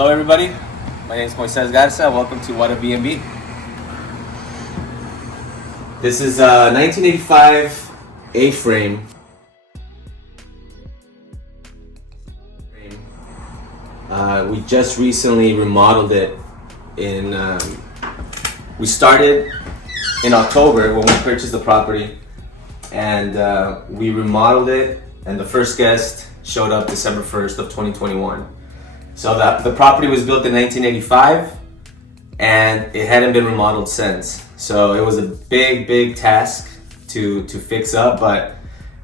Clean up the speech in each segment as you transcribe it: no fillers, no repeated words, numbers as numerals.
Hello everybody, my name is Moises Garza. Welcome to AIRBNB. This is a 1985 A-frame. We just recently remodeled it. We started in October when we purchased the property, and we remodeled it, and the first guest showed up December 1st of 2021. So the property was built in 1985 and it hadn't been remodeled since. So it was a big task to fix up, but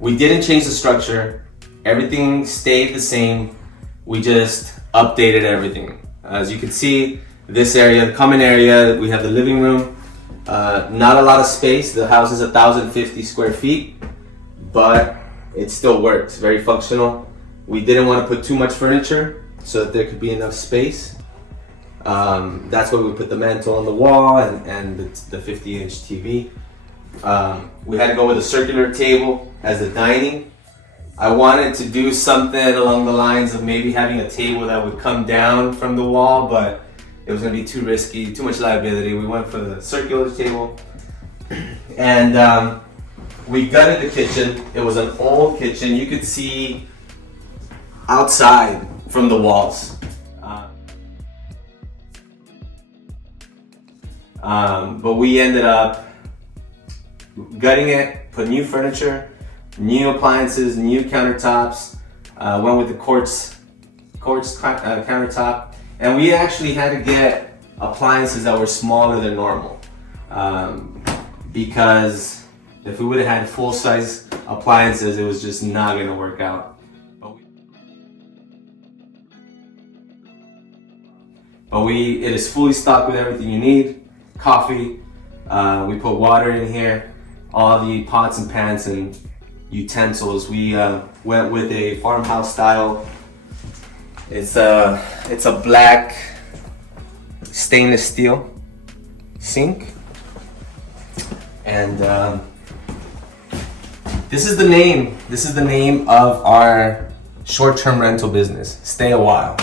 we didn't change the structure. Everything stayed the same. We just updated everything. As you can see, this area, the common area, we have the living room. Not a lot of space. The house is 1,050 square feet, but it still works, very functional. We didn't want to put too much furniture so that there could be enough space. That's why we put the mantle on the wall and the 50-inch TV. We had to go with a circular table as the dining. I wanted to do something along the lines of maybe having a table that would come down from the wall, but it was gonna be too risky, too much liability. We went for the circular table. And we gutted the kitchen. It was an old kitchen. You could see outside from the walls. But we ended up gutting it, put new furniture, new appliances, new countertops, went with the quartz countertop, and we actually had to get appliances that were smaller than normal, because if we would have had full-size appliances, it was just not going to work out. But it is fully stocked with everything you need. Coffee, we put water in here, all the pots and pans and utensils. We went with a farmhouse style. It's a black stainless steel sink. And this is the name of our short-term rental business, Stay a While.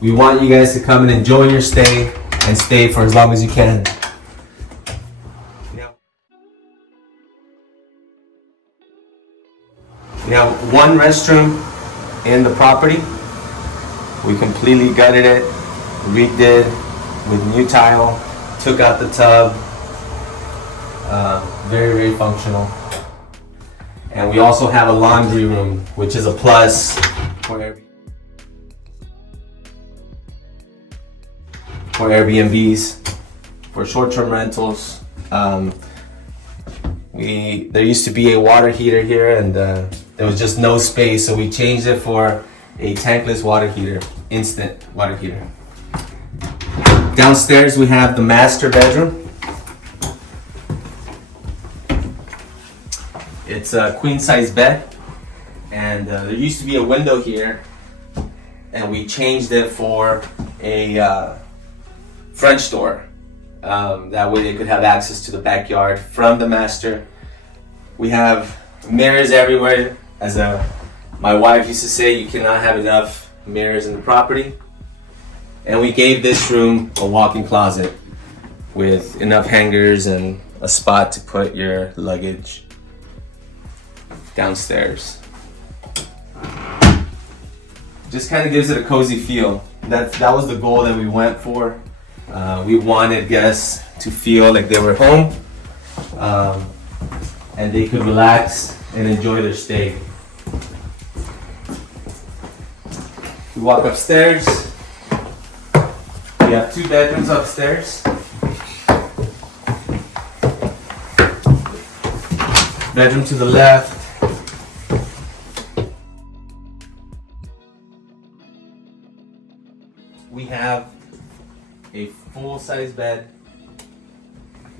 We want you guys to come and enjoy your stay and stay for as long as you can. We have one restroom in the property. We completely gutted it, redid with new tile, took out the tub. Very functional. And we also have a laundry room, which is a plus for Airbnbs, for short-term rentals. There used to be a water heater here, and there was just no space, so we changed it for a tankless water heater, instant water heater. Downstairs we have the master bedroom. It's a queen-size bed, and there used to be a window here, and we changed it for a French door. That way they could have access to the backyard from the master. We have mirrors everywhere. My wife used to say, you cannot have enough mirrors in the property. And we gave this room a walk-in closet with enough hangers and a spot to put your luggage downstairs. Just kind of gives it a cozy feel. That was the goal that we went for. We wanted guests to feel like they were home, and they could relax and enjoy their stay. We walk upstairs. We have 2 bedrooms upstairs. Bedroom to the left. We have a full-size bed.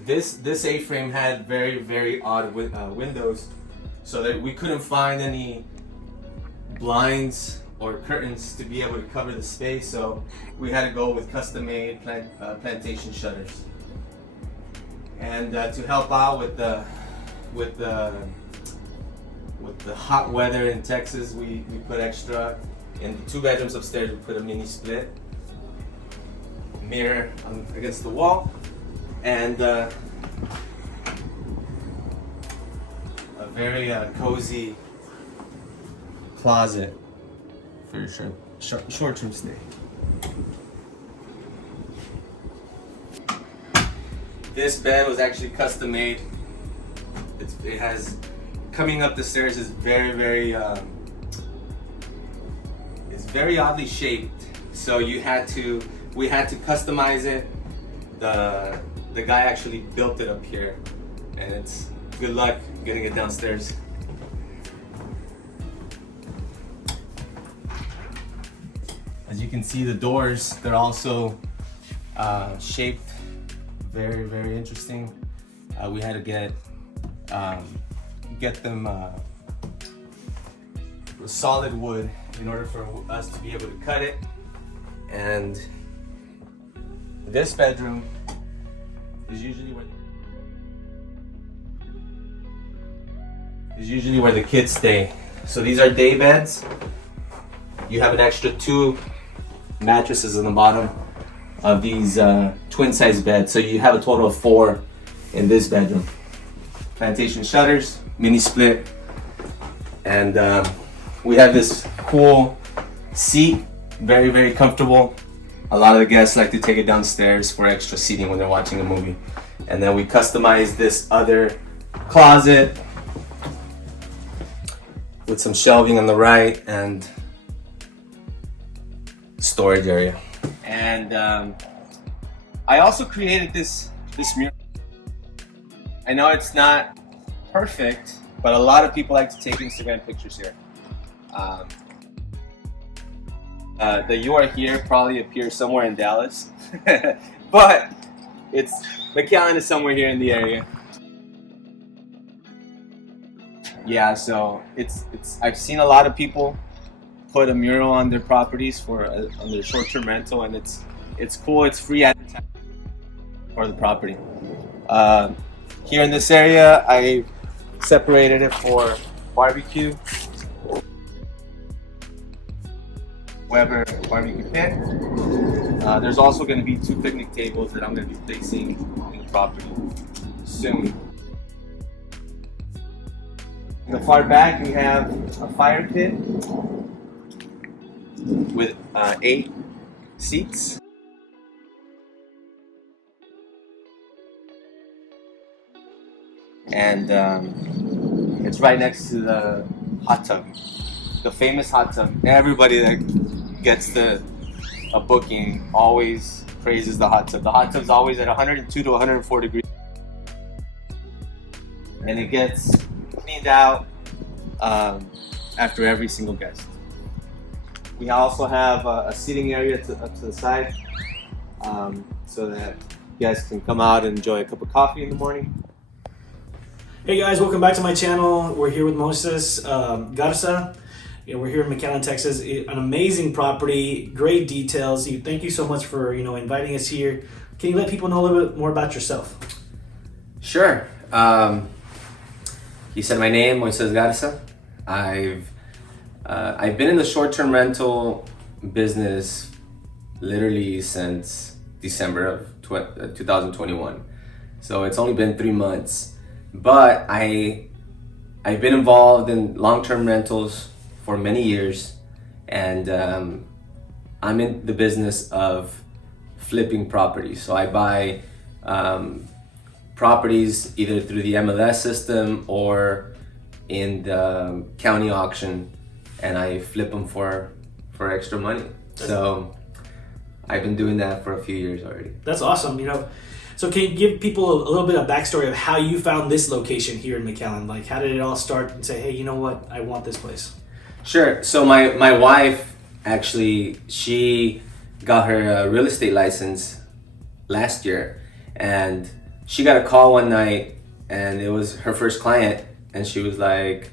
This A-frame had very odd windows, so that we couldn't find any blinds or curtains to be able to cover the space, so we had to go with custom-made plantation shutters. And to help out with the hot weather in Texas, we put extra In the 2 bedrooms upstairs, we put a mini split, mirror against the wall, and a very cozy closet for your short-term stay. This bed was actually custom made. It has, coming up the stairs is very oddly shaped. So we had to customize it. The guy actually built it up here, and it's good luck getting it downstairs. As you can see, the doors, they're also shaped very interesting. We had to get them solid wood in order for us to be able to cut it. And this bedroom is usually where the kids stay. So these are day beds. You have an extra 2 mattresses on the bottom of these twin size beds. So you have a total of 4 in this bedroom. Plantation shutters, mini split, and we have this cool seat, very comfortable. A lot of the guests like to take it downstairs for extra seating when they're watching a movie. And then we customized this other closet with some shelving on the right and storage area. And I also created this mural. I know it's not perfect, but a lot of people like to take Instagram pictures here. The "You Are Here" probably appears somewhere in Dallas, but Mcallen is somewhere here in the area. Yeah, so I've seen a lot of people put a mural on their properties on their short-term rental, and it's cool. It's free advertising for the property. Here in this area, I separated it for barbecue, Weber barbecue pit. There's also going to be 2 picnic tables that I'm going to be placing in the property soon. In the far back, we have a fire pit with 8 seats. And it's right next to the hot tub, the famous hot tub. Everybody that gets a booking always praises the hot tub. The hot tub's always at 102 to 104 degrees, and it gets cleaned out after every single guest. We also have a seating area up to the side, so that guests can come out and enjoy a cup of coffee in the morning. Hey guys, welcome back to my channel. We're here with Moises Garza. We're here in Mcallen, Texas. An amazing property, great details. Thank you so much for inviting us here. Can you let people know a little bit more about yourself? Sure. You said my name, Moises Garza. I've been in the short-term rental business literally since December of 2021. So it's only been 3 months. But I've been involved in long-term rentals for many years, and I'm in the business of flipping properties. So I buy properties either through the MLS system or in the county auction, and I flip them for extra money. So I've been doing that for a few years already. That's awesome. So can you give people a little bit of backstory of how you found this location here in Mcallen? Like, how did it all start and say, hey, you know what, I want this place? Sure. So my wife, actually, she got her real estate license last year, and she got a call one night, and it was her first client, and she was like,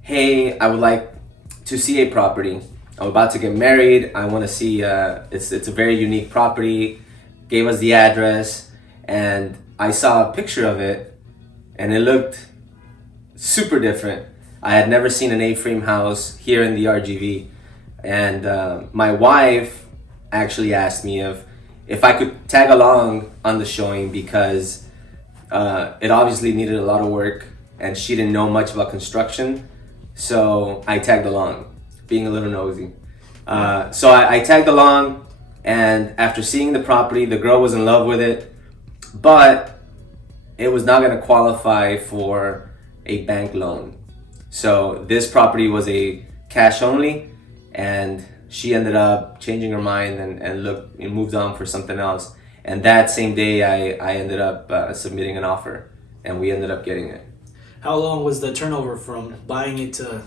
hey, I would like to see a property. I'm about to get married. I want to see, it's a very unique property. Gave us the address. And I saw a picture of it, and it looked super different. I had never seen an A-frame house here in the RGV. And my wife actually asked me if I could tag along on the showing because it obviously needed a lot of work and she didn't know much about construction. So I tagged along, being a little nosy. So I tagged along, and after seeing the property, the girl was in love with it, but it was not going to qualify for a bank loan. So this property was a cash only, and she ended up changing her mind and moved on for something else. And that same day, I ended up submitting an offer, and we ended up getting it. How long was the turnover from buying it to,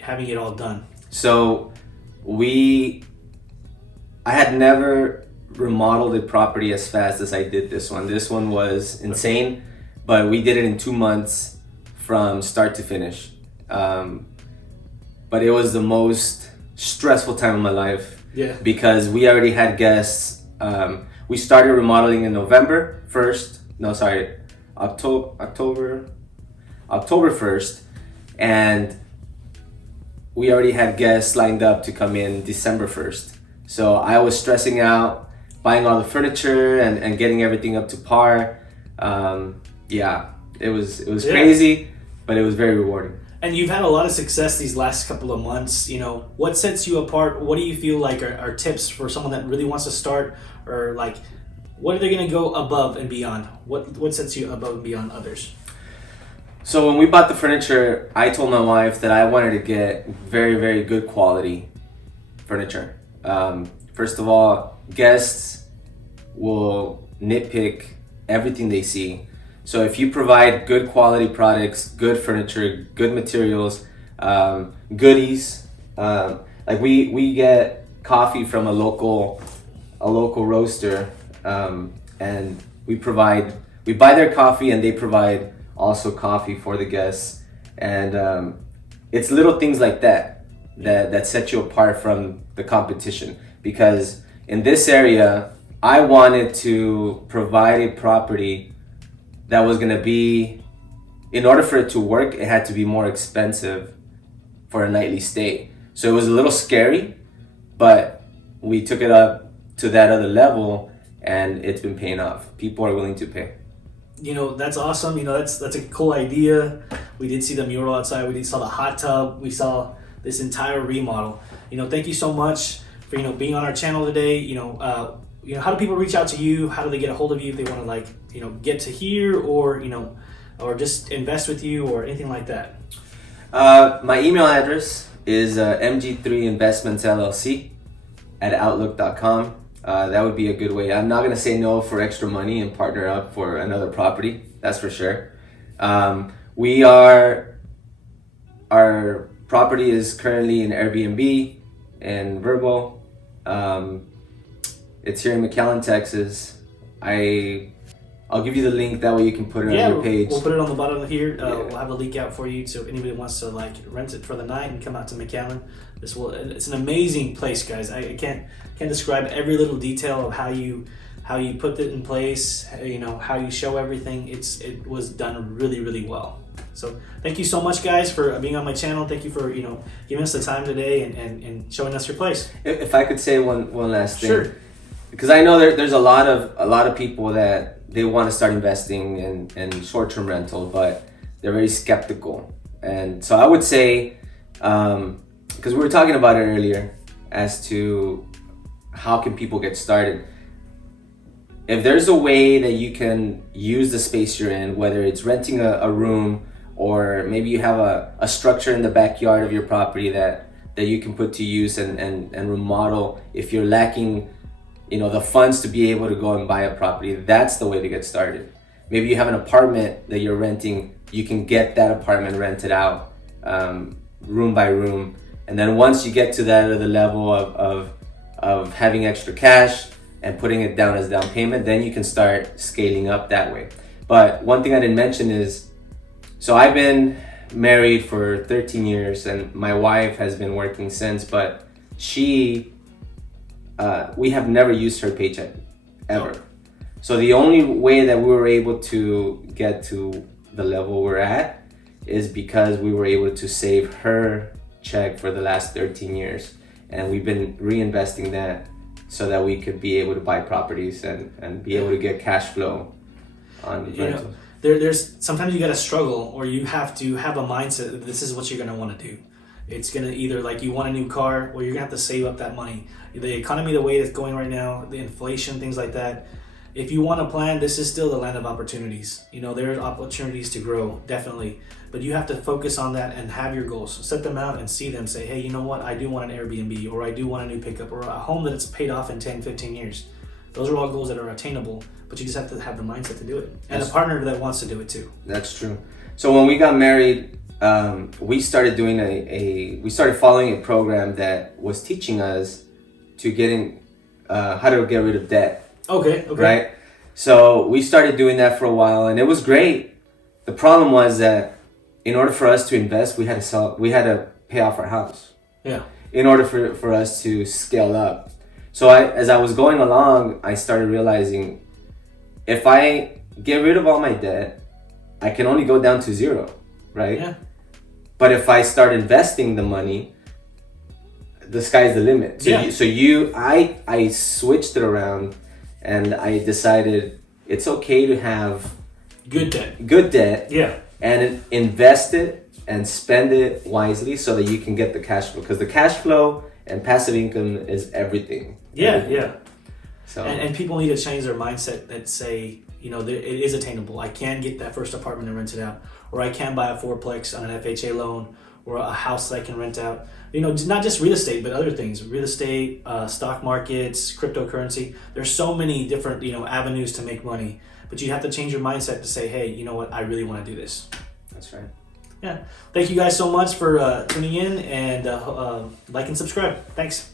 having it all done? So I had never remodeled a property as fast as I did this one. This one was insane, but we did it in 2 months from start to finish. But it was the most stressful time of my life. Yeah. Because we already had guests. We started remodeling in November 1st. No, sorry, October 1st, and we already had guests lined up to come in December 1st. So I was stressing out, buying all the furniture and getting everything up to par. It was crazy, but it was very rewarding. And you've had a lot of success these last couple of months. What sets you apart? What do you feel like are tips for someone that really wants to start, or like, what are they going to go above and beyond? What sets you above and beyond others? So when we bought the furniture, I told my wife that I wanted to get very, very good quality furniture. First of all, guests will nitpick everything they see. So if you provide good quality products, good furniture, good materials, goodies, like we get coffee from a local roaster, and we buy their coffee and they provide also coffee for the guests. And it's little things like that set you apart from the competition, because in this area I wanted to provide a property that was going to be, in order for it to work, it had to be more expensive for a nightly stay. So it was a little scary, but we took it up to that other level, and it's been paying off. People are willing to pay. That's awesome. That's a cool idea. We did see the mural outside. We saw the hot tub. We saw this entire remodel. Thank you so much for being on our channel today. How do people reach out to you? How do they get a hold of you if they want to get to here, or or just invest with you or anything like that? My email address is mg3investmentsllc@outlook.com. That would be a good way. I'm not going to say no for extra money and partner up for another property. That's for sure. Our property is currently in AIRBNB in Verbo. It's here in Mcallen, Texas. I'll give you the link. That way you can put it on your page. We'll put it on the bottom of here. We'll have a link out for you, so if anybody wants to rent it for the night and come out to Mcallen, it's an amazing place, guys. I can't describe every little detail of how you put it in place. How you show everything. It was done really, really well. So thank you so much, guys, for being on my channel. Thank you for giving us the time today and showing us your place. If I could say one last thing. Sure. Because I know there's a lot of people that they want to start investing in short-term rental, but they're very skeptical. And so I would say, because we were talking about it earlier, as to how can people get started. If there's a way that you can use the space you're in, whether it's renting a room, or maybe you have a structure in the backyard of your property that you can put to use and remodel, if you're lacking the funds to be able to go and buy a property, that's the way to get started. Maybe you have an apartment that you're renting, you can get that apartment rented out room by room. And then once you get to that other level of having extra cash and putting it down as down payment, then you can start scaling up that way. But one thing I didn't mention is, so I've been married for 13 years and my wife has been working since, but we have never used her paycheck ever. So the only way that we were able to get to the level we're at is because we were able to save her check for the last 13 years. And we've been reinvesting that so that we could be able to buy properties and be able to get cash flow on rentals. There's sometimes you got to struggle, or you have to have a mindset that this is what you're going to want to do. It's going to either, like, you want a new car, or you're going to have to save up that money. The economy, the way it's going right now, the inflation, things like that. If you want to plan, this is still the land of opportunities. There are opportunities to grow, definitely. But you have to focus on that and have your goals. Set them out and see them. Say, hey, you know what? I do want an Airbnb, or I do want a new pickup, or a home that it's paid off in 10, 15 years. Those are all goals that are attainable, but you just have to have the mindset to do it. And a partner that wants to do it too. That's true. So when we got married, we started doing we started following a program that was teaching us to how to get rid of debt. Okay. Right? So we started doing that for a while, and it was great. The problem was that in order for us to invest, we had to pay off our house. Yeah. In order for us to scale up. So as I was going along, I started realizing if I get rid of all my debt, I can only go down to zero, right? Yeah. But if I start investing the money, the sky's the limit. So I switched it around, and I decided it's okay to have good debt. Yeah. And invest it and spend it wisely so that you can get the cash flow, because the cash flow and passive income is everything. Yeah. So and people need to change their mindset that say, it is attainable. I can get that first apartment and rent it out, or I can buy a fourplex on an FHA loan, or a house that I can rent out. Not just real estate, but other things. Real estate, stock markets, cryptocurrency. There's so many different, avenues to make money. But you have to change your mindset to say, hey, you know what? I really want to do this. That's right. Yeah. Thank you guys so much for tuning in, and like and subscribe. Thanks.